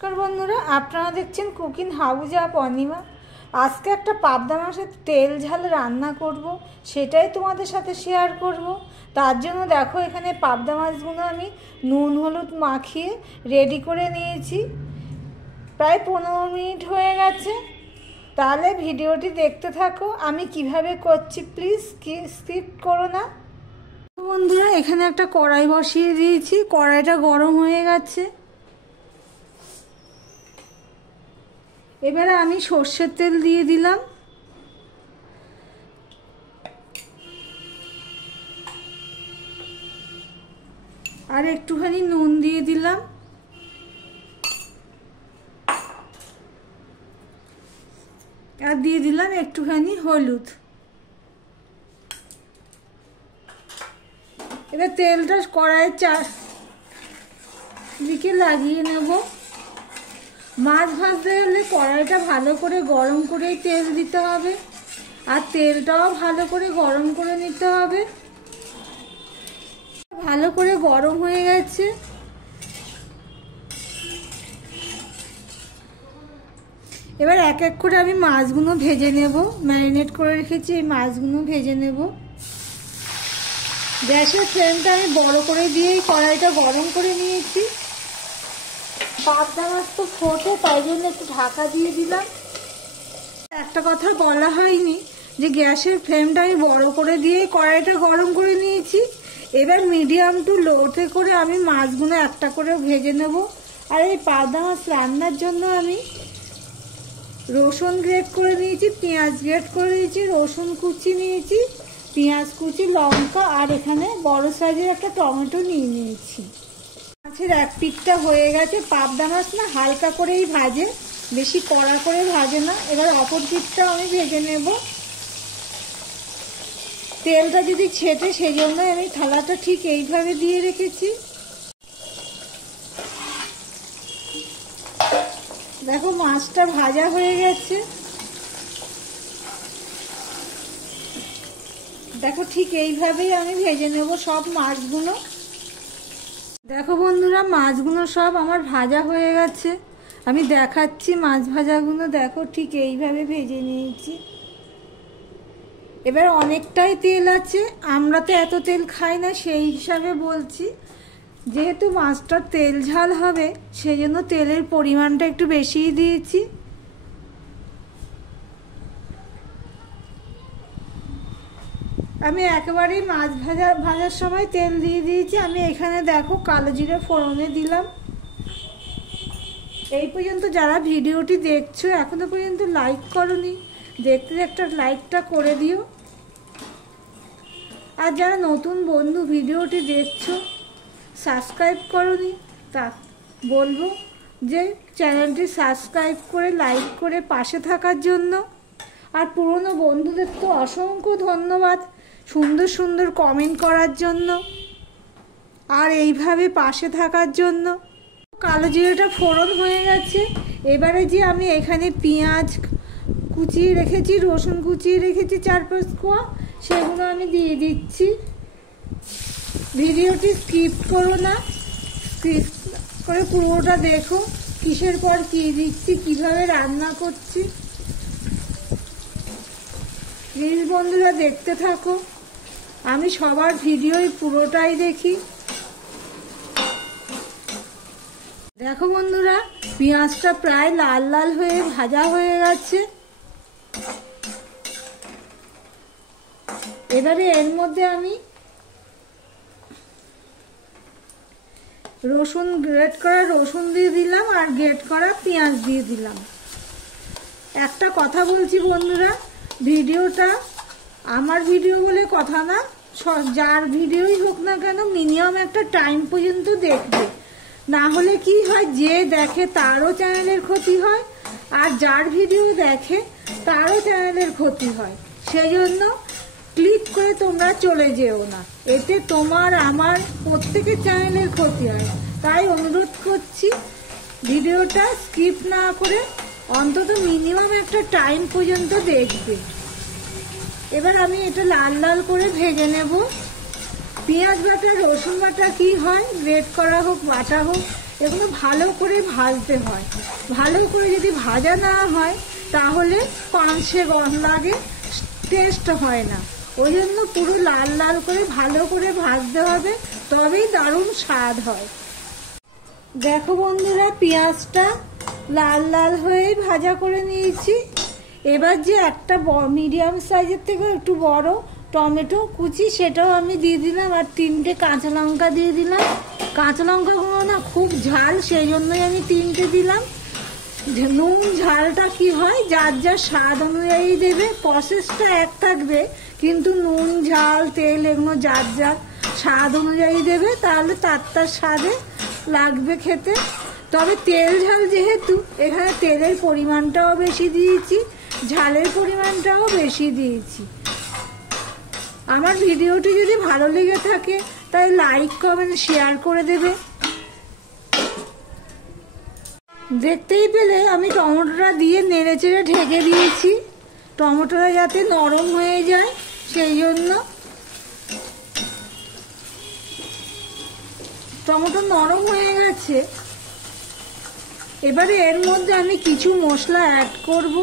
নমস্কার বন্ধুরা, আপনারা দেখছেন কুকিং হাউস অফ অনিমা। আজকে একটা পাবদা মাছের তেল ঝাল রান্না করব, সেটাই তোমাদের সাথে শেয়ার করব। তার জন্য দেখো, এখানে পাবদা মাছগুলো আমি নুন হলুদ মাখিয়ে রেডি করে নিয়েছি। প্রায় 15 মিনিট হয়ে গেছে। তাহলে ভিডিওটি দেখতে থাকো, আমি কিভাবে করছি। প্লিজ স্কিপ করো না। বন্ধুরা, এখানে একটা কড়াই বসিয়ে দিয়েছি। কড়াইটা গরম হয়ে গেছে। এবারে আমি সর্ষের তেল দিয়ে দিলাম। আর একটুখানি নুন দিয়ে দিলাম। আর দিয়ে দিলাম একটুখানি হলুদ। এবার তেলটা কড়াইয়ের চারদিকে লাগিয়ে নেব। মাছ ভাজতে গেলে কড়াইটা ভালো করে গরম করেই তেল দিতে হবে, আর তেলটাও ভালো করে গরম করে নিতে হবে। ভালো করে গরম হয়ে গেছে। এবার এক এক করে আমি মাছগুলো ভেজে নেব। ম্যারিনেট করে রেখেছি, এই মাছগুলো ভেজে নেব। গ্যাসের ফ্লেমটা আমি বড় করে দিয়েই কড়াইটা গরম করে নিয়েছি। পাবদা মাছ তো ফোটে, তাই জন্য একটু ঢাকা দিয়ে দিলাম। একটা কথা বলা হয়নি যে গ্যাসের ফ্লেমটা আমি বড় করে দিয়েই কড়াইটা গরম করে নিয়েছি। এবার মিডিয়াম টু লোতে করে আমি মাছগুলো একটা করে ভেজে নেব। আর এই পাবদা মাছ রান্নার জন্য আমি রসুন গ্রেট করে নিয়েছি, পেঁয়াজ গ্রেট করে নিয়েছি, রসুন কুচি নিয়েছি, পেঁয়াজ কুচি, লঙ্কা, আর এখানে বড় সাইজের একটা টমেটো নিয়ে নিয়েছি। মাছের এক পিঠটা হয়ে গেছে। পাবদা মাছ না হালকা করেই ভাজে, বেশি কড়া করে ভাজে না। এবার অপর পিঠটাও আমি ভেজে নেব। তেলটা যদি ছেটে, সেই জন্য আমি থালাটা ঠিক এইভাবে দিয়ে রেখেছি। দেখো, মাছটা ভাজা হয়ে গেছে। দেখো, ঠিক এইভাবেই আমি ভেজে নেব সব মাছগুলো। দেখো বন্ধুরা, মাছগুলো সব আমার ভাজা হয়ে গেছে। আমি দেখাচ্ছি মাছ ভাজাগুলো। দেখো, ঠিক এইভাবে ভেজে নিয়েছি। এবার অনেকটাই তেল আছে, আমরা তো এত তেল খাই না, সেই হিসাবে বলছি। যেহেতু মাছটার তেল ঝাল হবে, সেই জন্য তেলের পরিমাণটা একটু বেশিই দিয়েছি। আমি একেবারেই মাছ ভাজার সময় তেল দিয়ে দিয়েছি। আমি এখানে দেখো কালো জিরে ফোড়নে দিলাম। এই পর্যন্ত যারা ভিডিওটি দেখছো, এখনো পর্যন্ত লাইক করোনি, দেখতে একটা লাইকটা করে দিও। আর যারা নতুন বন্ধু ভিডিওটি দেখছো, সাবস্ক্রাইব করোনি, তা বলবো যে চ্যানেলটি সাবস্ক্রাইব করে লাইক করে পাশে থাকার জন্য। আর পুরনো বন্ধুদের তো অসংখ্য ধন্যবাদ সুন্দর সুন্দর কমেন্ট করার জন্য আর এইভাবে পাশে থাকার জন্য। কালো জিরেটা ফোড়ন হয়ে গেছে। এবারে যে আমি এখানে পেঁয়াজ কুচিয়ে রেখেছি, রসুন কুচিয়ে রেখেছি 4-5 কোয়া, সেগুলো আমি দিয়ে দিচ্ছি। ভিডিওটি স্কিপ করো না, স্কিপ করে পুরোটা দেখো কিসের পর কি দিচ্ছি, কিভাবে রান্না করছি। প্লিজ বন্ধুরা দেখতে থাকো। আমি সবার ভিডিওই পুরোটাই দেখি। দেখো বন্ধুরা, পেঁয়াজটা প্রায় লাল লাল হয়ে ভাজা হয়ে গেছে। এবারে এর মধ্যে আমি রসুন গ্রেট করা রসুন দিয়ে দিলাম, আর গ্রেট করা পেঁয়াজ দিয়ে দিলাম। একটা কথা বলছি বন্ধুরা, ভিডিওটা আমার ভিডিও বলে কথা না, যার ভিডিওই হোক না কেন মিনিমাম একটা টাইম পর্যন্ত দেখবে। না হলে কি হয়, যে দেখে তারও চ্যানেলের ক্ষতি হয়, আর যার ভিডিও দেখে তারও চ্যানেলের ক্ষতি হয়। সেই জন্য ক্লিক করে তোমরা চলে যেও না, এতে তোমার আমার প্রত্যেকের চ্যানেলের ক্ষতি হয়। তাই অনুরোধ করছি, ভিডিওটা স্কিপ না করে অন্তত মিনিমাম একটা টাইম পর্যন্ত দেখবে। এবার আমি এটা লাল লাল করে ভেজে নেব। পেঁয়াজ বাটা রসুন বাটা কি হয়, গ্রেট করা হোক বাটা হোক, এগুলো ভালো করে ভাজতে হয়। ভালো করে যদি ভাজা না হয় তাহলে পাঞ্চে গন্ধ লাগে, টেস্ট হয় না। ওই জন্য পুরো লাল লাল করে ভালো করে ভাজতে হবে, তবেই দারুণ স্বাদ হয়। দেখো বন্ধুরা, পেঁয়াজটা লাল লাল হয়ে ভাজা করে নিয়েছি। এবার যে একটা মিডিয়াম সাইজের থেকে একটু বড় টমেটো কুচি, সেটাও আমি দিয়ে দিলাম। আর 3টে কাঁচা লঙ্কা দিয়ে দিলাম। কাঁচা লঙ্কাগুলো না খুব ঝাল, সেই জন্যই আমি 3টে দিলাম। নুন ঝালটা কি হয়, যার যার স্বাদ অনুযায়ী দেবে। প্রসেসটা এক থাকবে, কিন্তু নুন ঝাল তেল এগুলো যার যার স্বাদ অনুযায়ী দেবে, তাহলে তার স্বাদে লাগবে খেতে। তবে তেল ঝাল যেহেতু, এখানে তেলের পরিমাণটাও বেশি দিয়েছি, ঝালের পরিমাণটাও বেশি দিয়েছি। আমার ভিডিওটি যদি ভালো লেগে থাকে তাই লাইক কমেন্ট শেয়ার করে দেবে। দেখতেই পেলে আমি টমেটোটা দিয়ে নেড়ে চেড়ে ঢেকে দিয়েছি, টমেটোটা যাতে নরম হয়ে যায় সেই জন্য। টমেটো নরম হয়ে গেছে। এবারে এর মধ্যে আমি কিছু মশলা অ্যাড করব।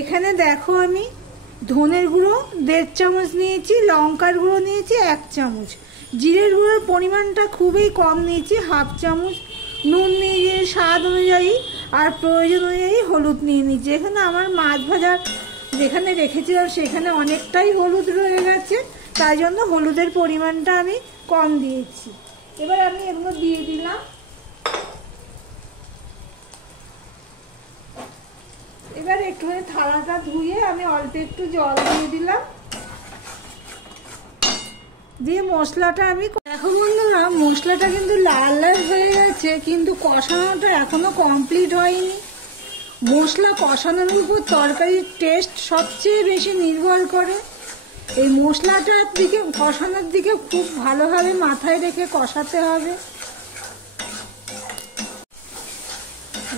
এখানে দেখো আমি ধনের গুঁড়ো 1.5 চামচ নিয়েছি, লঙ্কার গুঁড়ো নিয়েছি 1 চামচ, জিরের গুঁড়োর পরিমাণটা খুবই কম নিয়েছি 1/2 চামচ, নুন নিয়ে স্বাদ অনুযায়ী, আর প্রয়োজন অনুযায়ী হলুদ নিয়ে নিয়েছি। এখানে আমার মাছ ভাজার যেখানে রেখেছিলাম সেখানে অনেকটাই হলুদ রয়ে গেছে, তাই জন্য হলুদের পরিমাণটা আমি কম দিয়েছি। এবার আমি এগুলো দিয়ে দিলাম। এবার একটুখানি থালাটা ধুয়ে আমি অল্প একটু জল দিয়ে দিলাম, দিয়ে মশলাটা আমি, দেখো বন্ধুরা মশলাটা কিন্তু লাল লাল হয়ে গেছে, কিন্তু কষানোটা এখনো কমপ্লিট হয়নি। মশলা কষানোর উপর তরকারির টেস্ট সবচেয়ে বেশি নির্ভর করে। এই মশলাটার দিকে, কষানোর দিকে খুব ভালোভাবে মাথায় রেখে কষাতে হবে।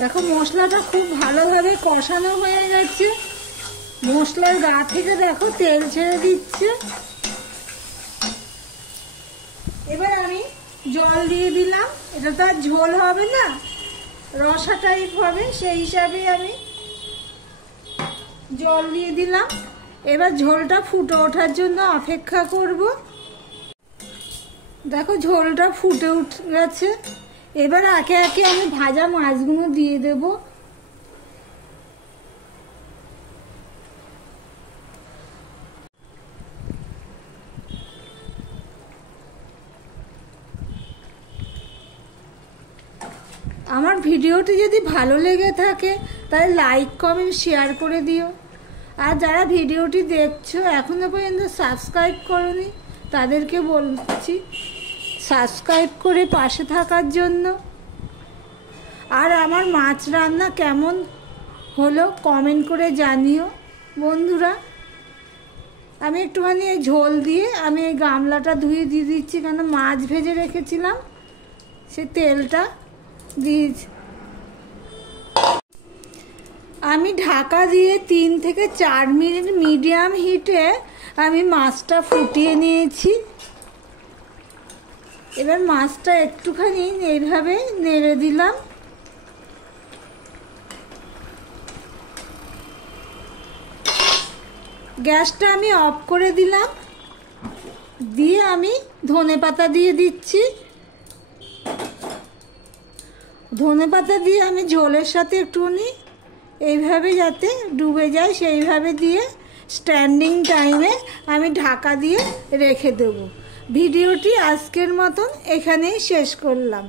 দেখো মশলাটা খুব ভালোভাবে কষানো হয়ে গেছে, মশলার গা থেকে দেখো তেল ছেড়ে দিচ্ছে। এবার আমি জল দিয়ে দিলাম, এটা তো আর ঝোল হবে না, রসা টাইপ হবে, সেই হিসাবে আমি জল দিয়ে দিলাম। এবার ঝোলটা ফুটে ওঠার জন্য অপেক্ষা করব। দেখো ঝোলটা ফুটে উঠে গেছে। এবার একে একে আমি ভাজা মাছগুলো দিয়ে দেব। আমার ভিডিওটি যদি ভালো লেগে থাকে তাহলে লাইক কমেন্ট শেয়ার করে দিও। আর যারা ভিডিওটি দেখছো এখনো পর্যন্ত সাবস্ক্রাইব করোনি, তাদেরকে বলছি সাবস্ক্রাইব করে পাশে থাকার জন্য। আর আমার মাছ রান্না কেমন হলো কমেন্ট করে জানিও বন্ধুরা। আমি একটুখানি এই ঝোল দিয়ে আমি এই গামলাটা ধুয়ে দিয়ে দিচ্ছি, কেন মাছ ভেজে রেখেছিলাম সে তেলটা দিয়েছি। আমি ঢাকা দিয়ে 3 থেকে 4 মিনিট মিডিয়াম হিটে আমি মাছটা ফুটিয়ে নিয়েছি। এবার মাছটা একটুখানি এইভাবে নেড়ে দিলাম। গ্যাসটা আমি অফ করে দিলাম, দিয়ে আমি ধনেপাতা দিয়ে দিচ্ছি। ধনেপাতা দিয়ে আমি ঝোলের সাথে একটুখানি এইভাবে যাতে ডুবে যায় সেইভাবে দিয়ে স্ট্যান্ডিং টাইমে আমি ঢাকা দিয়ে রেখে দেব। ভিডিওটি আজকের মতন এখানেই শেষ করলাম।